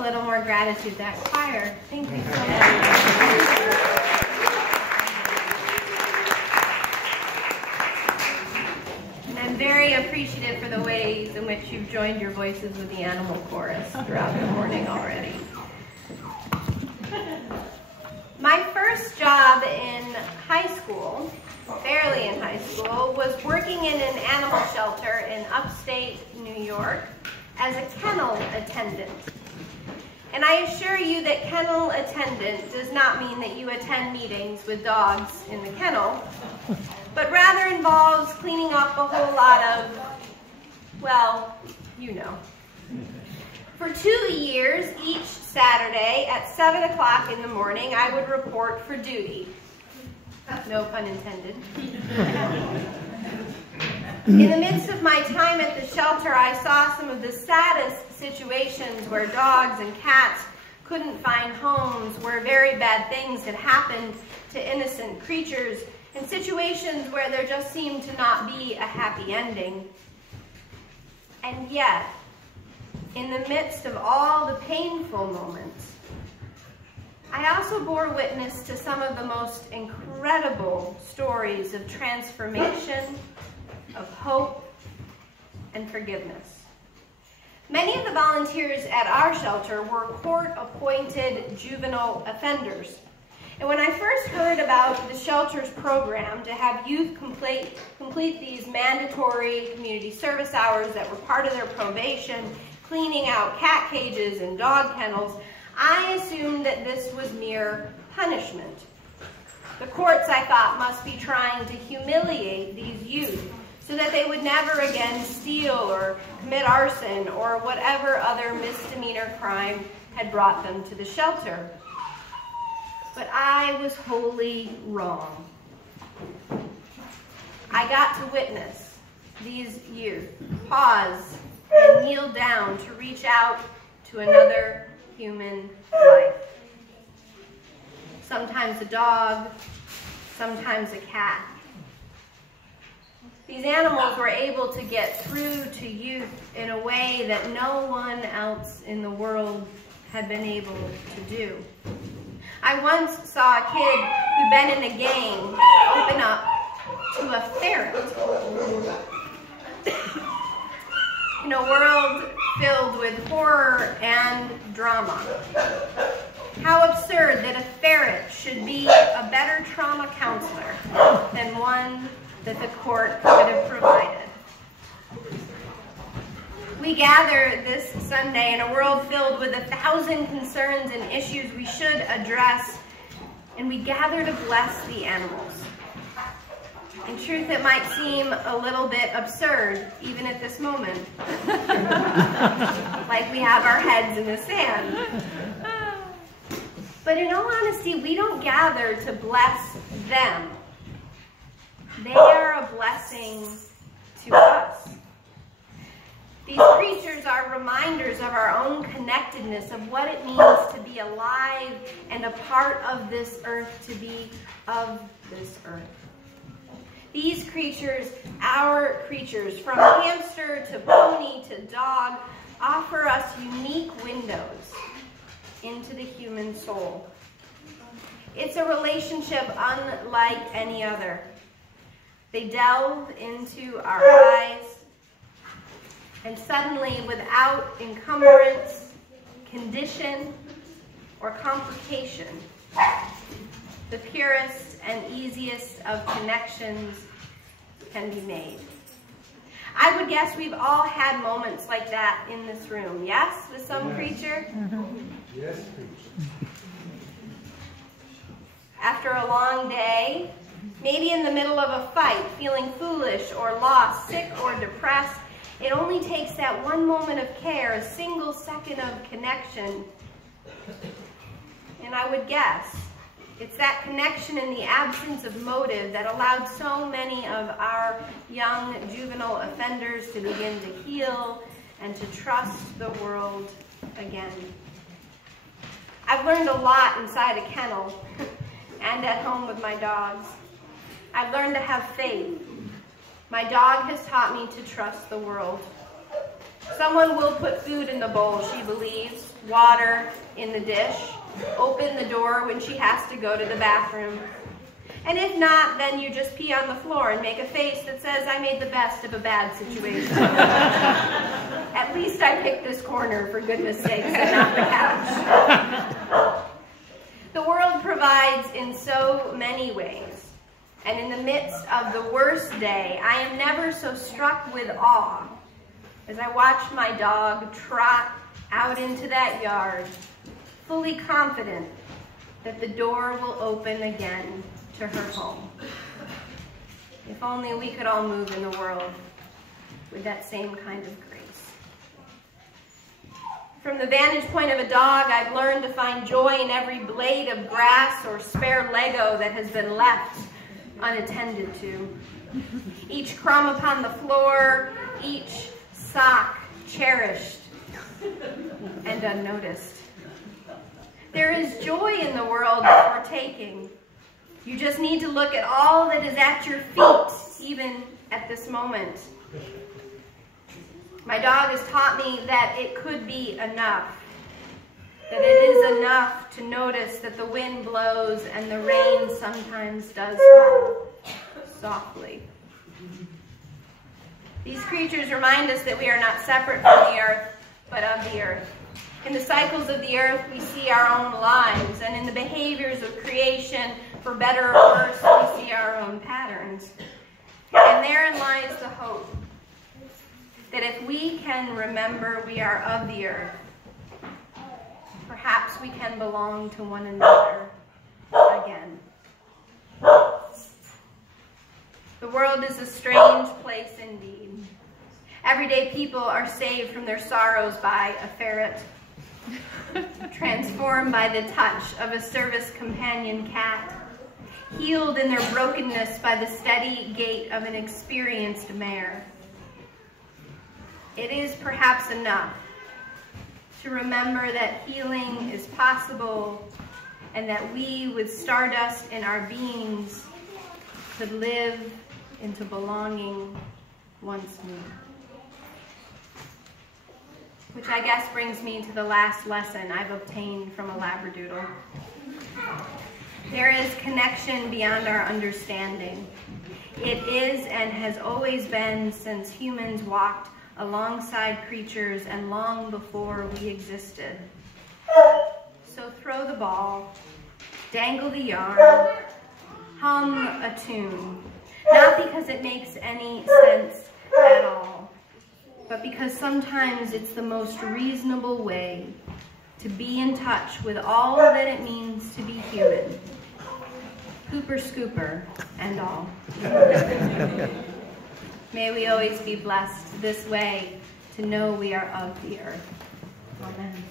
a little more gratitude, that choir. Thank you so much. And I'm very appreciative for the ways in which you've joined your voices with the animal chorus throughout the morning already. My first job in high school, barely in high school, was working in an animal shelter in upstate New York as a kennel attendant. And I assure you that kennel attendant does not mean that you attend meetings with dogs in the kennel, but rather involves cleaning up a whole lot of, well, you know. For 2 years, each Saturday at 7 o'clock in the morning, I would report for duty. No pun intended. In the midst of my time at the shelter, I saw some of the saddest situations where dogs and cats couldn't find homes, where very bad things had happened to innocent creatures, and situations where there just seemed to not be a happy ending. And yet, in the midst of all the painful moments, I also bore witness to some of the most incredible stories of transformation, of hope, and forgiveness. Many of the volunteers at our shelter were court-appointed juvenile offenders. And when I first heard about the shelter's program to have youth complete these mandatory community service hours that were part of their probation, cleaning out cat cages and dog kennels, I assumed that this was mere punishment. The courts, I thought, must be trying to humiliate these youth so that they would never again steal or commit arson or whatever other misdemeanor crime had brought them to the shelter. But I was wholly wrong. I got to witness these youth pause and kneel down to reach out to another human life. Sometimes a dog, sometimes a cat. These animals were able to get through to youth in a way that no one else in the world had been able to do. I once saw a kid who'd been in a gang open up to a ferret. In a world filled with horror and drama. How absurd that a ferret should be a better trauma counselor than one that the court could have provided. We gather this Sunday in a world filled with 1,000 concerns and issues we should address, and we gather to bless the animals. In truth, it might seem a little bit absurd, even at this moment. Like we have our heads in the sand. But in all honesty, we don't gather to bless them. They are a blessing to us. These creatures are reminders of our own connectedness, of what it means to be alive and a part of this earth, to be of this earth. These creatures, our creatures, from hamster to pony to dog, offer us unique windows into the human soul. It's a relationship unlike any other. They delve into our eyes, and suddenly, without encumbrance, condition, or complication, the purest and easiest of connections can be made. I would guess we've all had moments like that in this room, yes? With some creature? Yes. After a long day, maybe in the middle of a fight, feeling foolish or lost, sick or depressed, it only takes that one moment of care, a single second of connection. And I would guess it's that connection in the absence of motive that allowed so many of our young juvenile offenders to begin to heal and to trust the world again. I've learned a lot inside a kennel and at home with my dogs. I've learned to have faith. My dog has taught me to trust the world. Someone will put food in the bowl, she believes, water in the dish, open the door when she has to go to the bathroom. And if not, then you just pee on the floor and make a face that says, I made the best of a bad situation. At least I picked this corner, for goodness sakes, and not the couch. The world provides in so many ways. And in the midst of the worst day, I am never so struck with awe as I watch my dog trot out into that yard, fully confident that the door will open again to her home. If only we could all move in the world with that same kind of grace. From the vantage point of a dog, I've learned to find joy in every blade of grass or spare Lego that has been left unattended to. Each crumb upon the floor, each sock cherished and unnoticed. There is joy in the world for taking. You just need to look at all that is at your feet, even at this moment. My dog has taught me that it could be enough, that it is enough to notice that the wind blows and the rain sometimes does fall softly. These creatures remind us that we are not separate from the earth, but of the earth. In the cycles of the earth, we see our own lives, and in the behaviors of creation, for better or worse, we see our own patterns. And therein lies the hope that if we can remember we are of the earth, perhaps we can belong to one another again. The world is a strange place indeed. Everyday people are saved from their sorrows by a ferret, transformed by the touch of a service companion cat, healed in their brokenness by the steady gait of an experienced mare. It is perhaps enough to remember that healing is possible and that we, with stardust in our beings, could live into belonging once more. Which I guess brings me to the last lesson I've obtained from a Labradoodle. There is connection beyond our understanding. It is and has always been since humans walked alongside creatures and long before we existed. So throw the ball, dangle the yarn, hum a tune, not because it makes any sense at all, but because sometimes it's the most reasonable way to be in touch with all that it means to be human. Hooper Scooper and all. May we always be blessed this way to know we are of the earth. Amen.